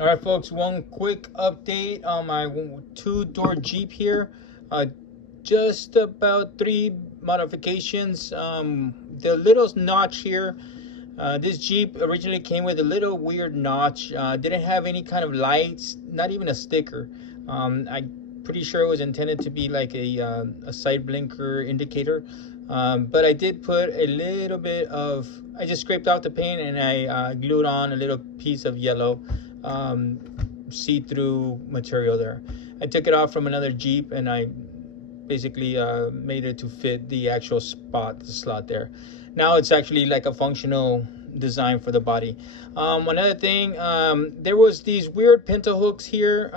All right, folks, one quick update on my two-door Jeep here. Uh, just about three modifications. The little notch here. This Jeep originally came with a little weird notch. Didn't have any kind of lights, not even a sticker. I'm pretty sure it was intended to be like a side blinker indicator. But I did put a little bit of, I just scraped out the paint and I glued on a little piece of yellow um, see-through material there. I took it off from another Jeep and I basically made it to fit the actual spot, the slot there. Now it's actually like a functional design for the body. Another thing, there was these weird pinto hooks here,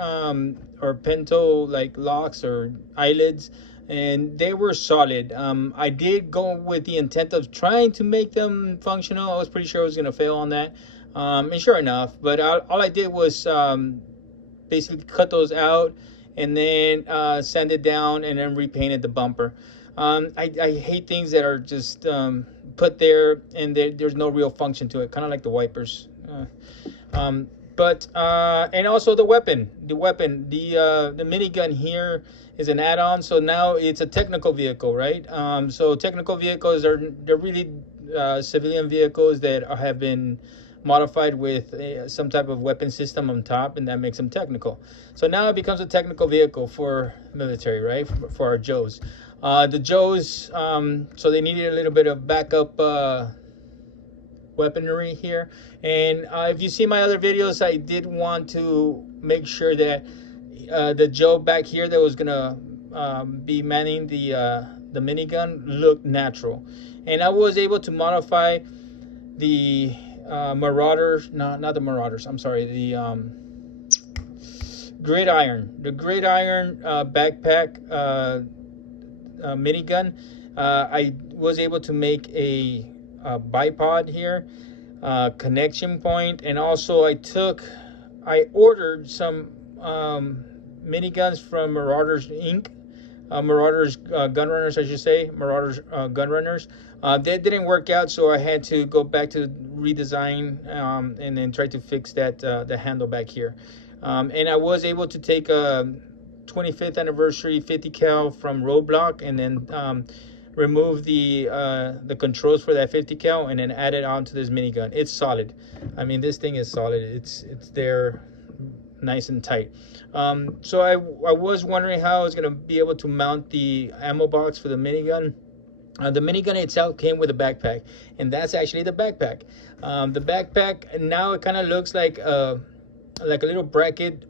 or pinto like locks or eyelids, and they were solid. I did go with the intent of trying to make them functional. I was pretty sure I was gonna fail on that, and sure enough. But all I did was basically cut those out and then sand it down and then repainted the bumper. I hate things that are just put there and there's no real function to it, kind of like the wipers. But and also the minigun here is an add-on, so now it's a technical vehicle, right? So technical vehicles they're really civilian vehicles that have been modified with some type of weapon system on top, and that makes them technical. So now it becomes a technical vehicle for military, right? For our Joes. The Joes, so they needed a little bit of backup weaponry here. And if you see my other videos, I did want to make sure that the Joe back here that was gonna be manning the minigun looked natural, and I was able to modify the Marauders, not the Marauders. I'm sorry, the Gridiron backpack minigun. I was able to make a bipod here, connection point, and also I ordered some miniguns from Marauders Inc. Marauders Gunrunners, I should say, Marauders Gunrunners. That didn't work out, so I had to go back to redesign and then try to fix that the handle back here. And I was able to take a 25th anniversary 50 cal from Roadblock and then remove the controls for that 50 cal and then add it onto this minigun. It's solid. I mean, this thing is solid. It's there, nice and tight. So I was wondering how I was going to be able to mount the ammo box for the minigun. The minigun itself came with a backpack, and that's actually the backpack. The backpack now it kind of looks like a little bracket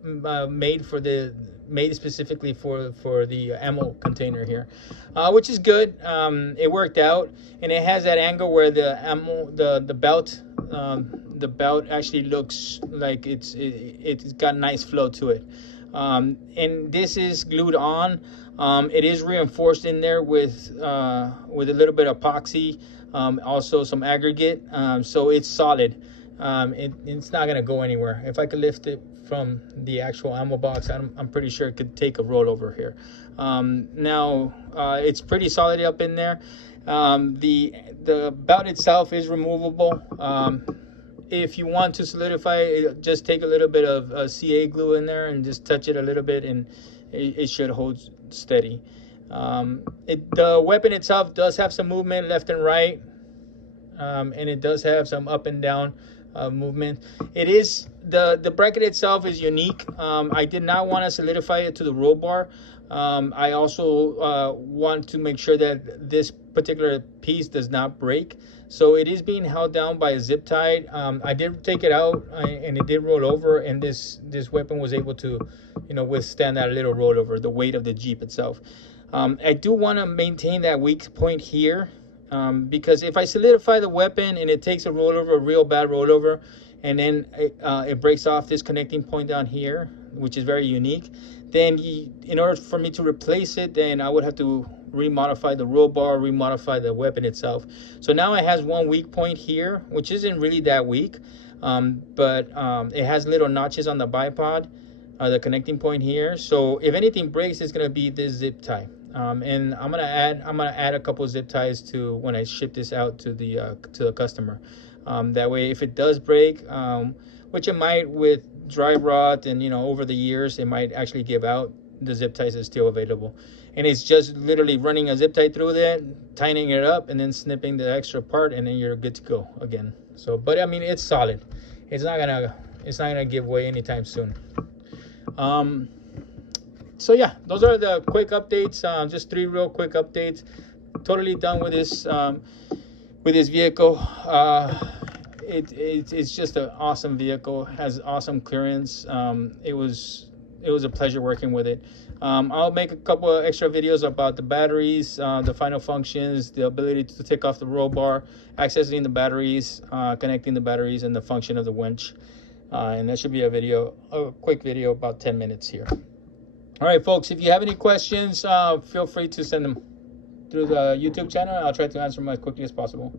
made specifically for the ammo container here, which is good. It worked out, and it has that angle where the ammo the belt actually looks like it's got nice flow to it. And this is glued on. It is reinforced in there with a little bit of epoxy, also some aggregate, so it's solid. It's not gonna go anywhere. If I could lift it from the actual ammo box, I'm pretty sure it could take a rollover here. Now it's pretty solid up in there. The belt itself is removable. If you want to solidify it, just take a little bit of CA glue in there and just touch it a little bit, and it should hold steady. The weapon itself does have some movement left and right, and it does have some up and down movement. It is the bracket itself is unique. I did not want to solidify it to the roll bar. I also want to make sure that this particular piece does not break, so it is being held down by a zip tie. I did take it out and it did roll over, and this weapon was able to withstand that little rollover, the weight of the Jeep itself. I do want to maintain that weak point here, because if I solidify the weapon and it takes a rollover, a real bad rollover, and then it breaks off this connecting point down here, which is very unique, then in order for me to replace it, then I would have to remodify the roll bar, remodify the weapon itself. So now it has one weak point here, which isn't really that weak, but it has little notches on the bipod, the connecting point here. So if anything breaks, it's gonna be this zip tie. And I'm gonna add a couple zip ties to when I ship this out to the customer. That way, if it does break, which it might with dry rot, and you know, over the years it might actually give out, the zip ties is still available. And it's just literally running a zip tie through that, tightening it up, and then snipping the extra part, and then you're good to go again. So, but I mean, it's solid. It's not gonna give way anytime soon. So yeah, those are the quick updates. Just 3 real quick updates. Totally done with this vehicle. It's just an awesome vehicle. Has awesome clearance. It was a pleasure working with it. I'll make a couple of extra videos about the batteries, the final functions, the ability to take off the roll bar, accessing the batteries, connecting the batteries, and the function of the winch. And that should be a quick video, about 10 minutes here. All right, folks, if you have any questions, feel free to send them through the YouTube channel. I'll try to answer them as quickly as possible.